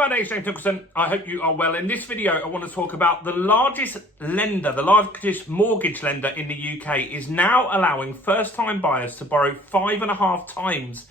my name is James Nicholson. I hope you are well. In this video, I want to talk about the largest lender, the largest mortgage lender in the UK is now allowing first-time buyers to borrow 5.5 times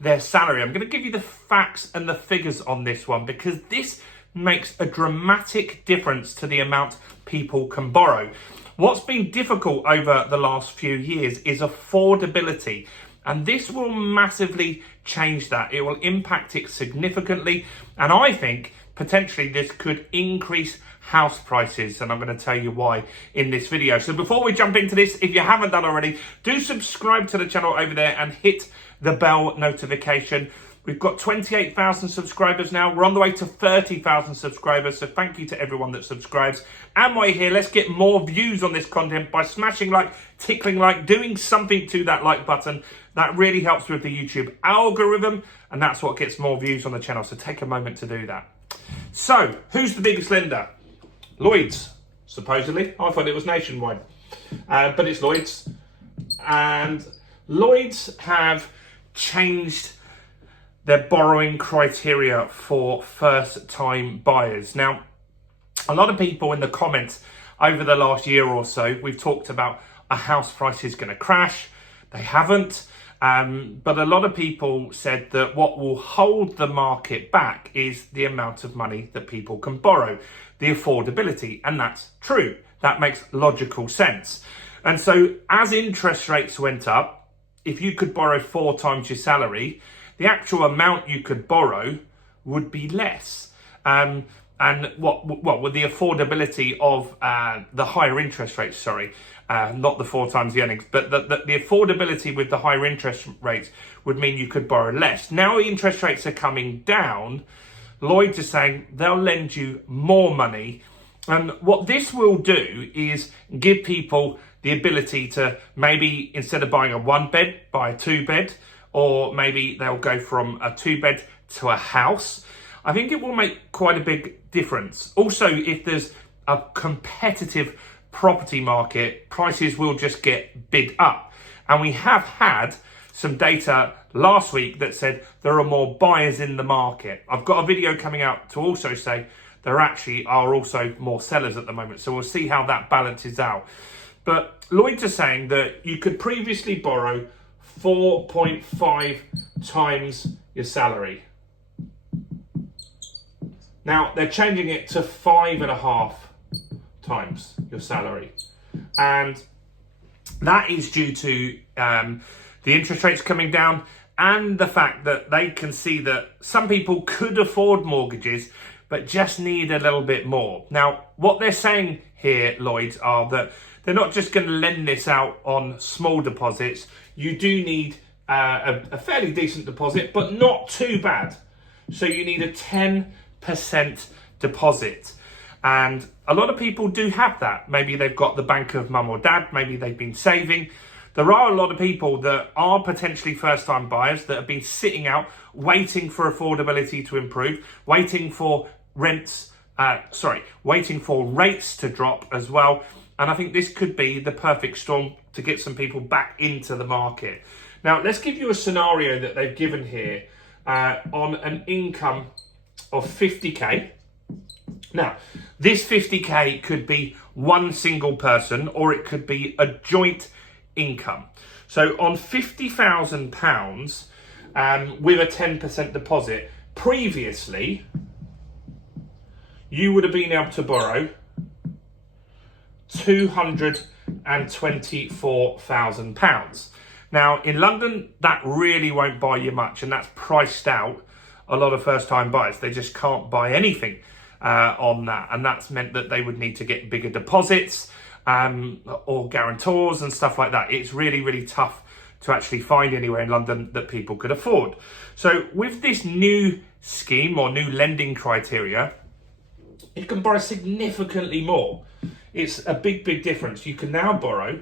their salary. I'm going to give you the facts and the figures on this one because this makes a dramatic difference to the amount people can borrow. What's been difficult over the last few years is affordability. And this will massively change that. It will impact it significantly. And I think potentially this could increase house prices. And I'm going to tell you why in this video. So before we jump into this, if you haven't done already, do subscribe to the channel over there and hit the bell notification. We've got 28,000 subscribers now. We're on the way to 30,000 subscribers. So thank you to everyone that subscribes. And while you're here, let's get more views on this content by smashing like, tickling like, doing something to that like button. That really helps with the YouTube algorithm. And that's what gets more views on the channel. So take a moment to do that. So who's the biggest lender? Lloyds, supposedly. I thought it was nationwide. But it's Lloyds. And Lloyds have changed their borrowing criteria for first-time buyers. Now, a lot of people in the comments over the last year or so, we've talked about a house price is going to crash. They haven't. But a lot of people said that what will hold the market back is the amount of money that people can borrow, the affordability. And that's true. That makes logical sense. And so as interest rates went up, if you could borrow 4 times your salary, the actual amount you could borrow would be less. And what with the affordability of the higher interest rates, not the 4 times the earnings, but the affordability with the higher interest rates would mean you could borrow less. Now the interest rates are coming down. Lloyds is saying they'll lend you more money. And what this will do is give people the ability to maybe, instead of buying a 1-bed, buy a 2-bed, or maybe they'll go from a 2-bed to a house. I think it will make quite a big difference. Also, if there's a competitive property market, prices will just get bid up. And we have had some data last week that said there are more buyers in the market. I've got a video coming out to also say there actually are also more sellers at the moment. So we'll see how that balances out. But Lloyds are saying that you could previously borrow 4.5 times your salary. Now they're changing it to 5.5 times your salary. And that is due to the interest rates coming down and the fact that they can see that some people could afford mortgages but just need a little bit more. Now, what they're saying here, Lloyds, are that they're not just going to lend this out on small deposits. You do need a fairly decent deposit, but not too bad. So you need a 10% deposit. And a lot of people do have that. Maybe they've got the bank of mum or dad. Maybe they've been saving. There are a lot of people that are potentially first-time buyers that have been sitting out, waiting for affordability to improve, waiting for waiting for rates to drop as well. And I think this could be the perfect storm to get some people back into the market. Now, let's give you a scenario that they've given here on an income of 50k. Now, this 50k could be one single person or it could be a joint income. So on £50,000 with a 10% deposit, previously, you would have been able to borrow £224,000. Now, in London, that really won't buy you much, and that's priced out a lot of first-time buyers. They just can't buy anything on that, and that's meant that they would need to get bigger deposits or guarantors and stuff like that. It's really, really tough to actually find anywhere in London that people could afford. So with this new scheme or new lending criteria, you can borrow significantly more. It's a big, big difference. You can now borrow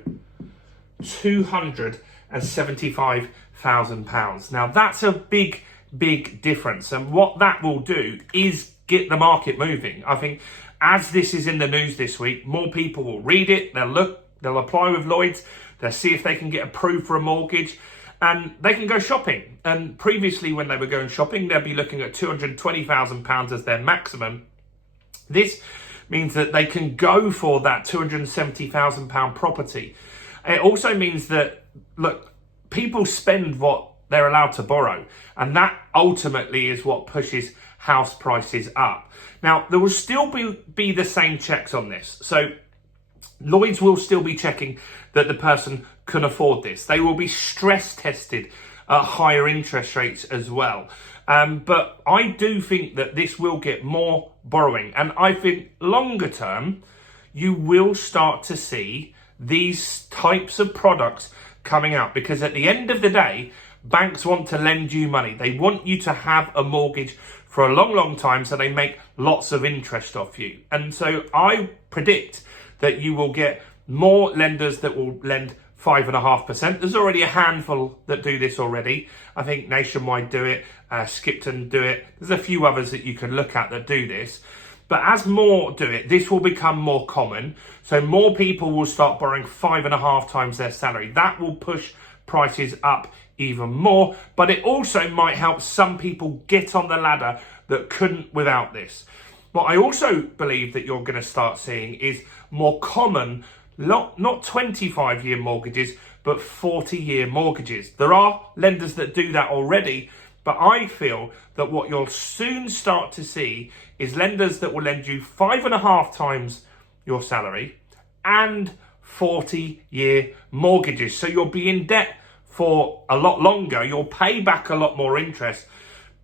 £275,000. Now that's a big, big difference. And what that will do is get the market moving. I think as this is in the news this week, more people will read it. They'll look, they'll apply with Lloyds. They'll see if they can get approved for a mortgage. and they can go shopping. And previously, when they were going shopping, they'd be looking at £220,000 as their maximum. This means that they can go for that £270,000 property. It also means that, look, people spend what they're allowed to borrow, and that ultimately is what pushes house prices up. Now, there will still be the same checks on this. So Lloyds will still be checking that the person can afford this. They will be stress tested at higher interest rates as well. But I do think that this will get more borrowing. And I think longer term, you will start to see these types of products coming out. Because at the end of the day, banks want to lend you money. They want you to have a mortgage for a long, long time, so they make lots of interest off you. And so I predict that you will get more lenders that will lend 5.5%. There's already a handful that do this already. I think Nationwide do it, Skipton do it. There's a few others that you can look at that do this. But as more do it, this will become more common. So more people will start borrowing 5.5 times their salary. That will push prices up even more. But it also might help some people get on the ladder that couldn't without this. What I also believe that you're going to start seeing is more common, not 25-year mortgages, but 40-year mortgages. There are lenders that do that already, but I feel that what you'll soon start to see is lenders that will lend you 5.5 times your salary and 40-year mortgages. So you'll be in debt for a lot longer. You'll pay back a lot more interest,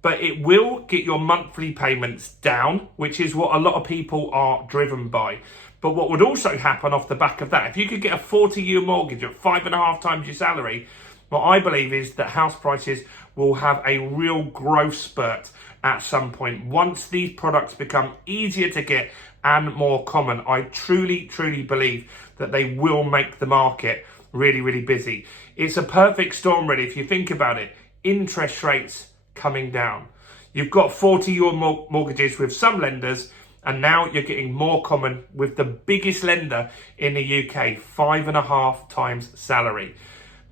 but it will get your monthly payments down, which is what a lot of people are driven by. But what would also happen off the back of that, if you could get a 40-year mortgage at 5.5 times your salary, what I believe is that house prices will have a real growth spurt at some point. Once these products become easier to get and more common, I truly, truly believe that they will make the market really, really busy. It's a perfect storm, really, if you think about it. Interest rates coming down. You've got 40-year mortgages with some lenders, and now you're getting more common with the biggest lender in the UK, 5.5 times salary.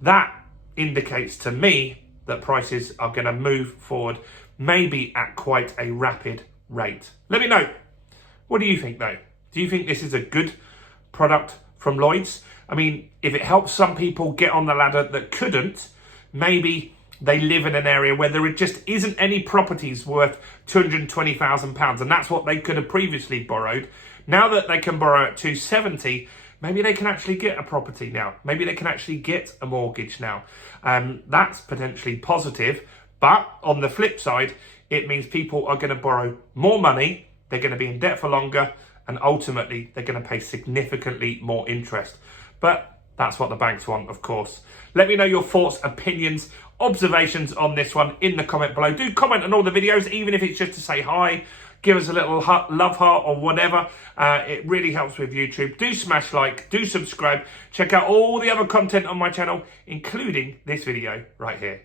That indicates to me that prices are going to move forward, maybe at quite a rapid rate. Let me know. What do you think, though? Do you think this is a good product from Lloyds? I mean, if it helps some people get on the ladder that couldn't, maybe they live in an area where there just isn't any properties worth £220,000, and that's what they could have previously borrowed. Now that they can borrow at 270, maybe they can actually get a property now. Maybe they can actually get a mortgage now. That's potentially positive. But on the flip side, it means people are going to borrow more money, they're going to be in debt for longer, and ultimately they're going to pay significantly more interest. But that's what the banks want, of course. Let me know your thoughts, opinions, observations on this one in the comment below. Do comment on all the videos, even if it's just to say hi. Give us a little love heart or whatever. It really helps with YouTube. Do smash like, do subscribe. Check out all the other content on my channel, including this video right here.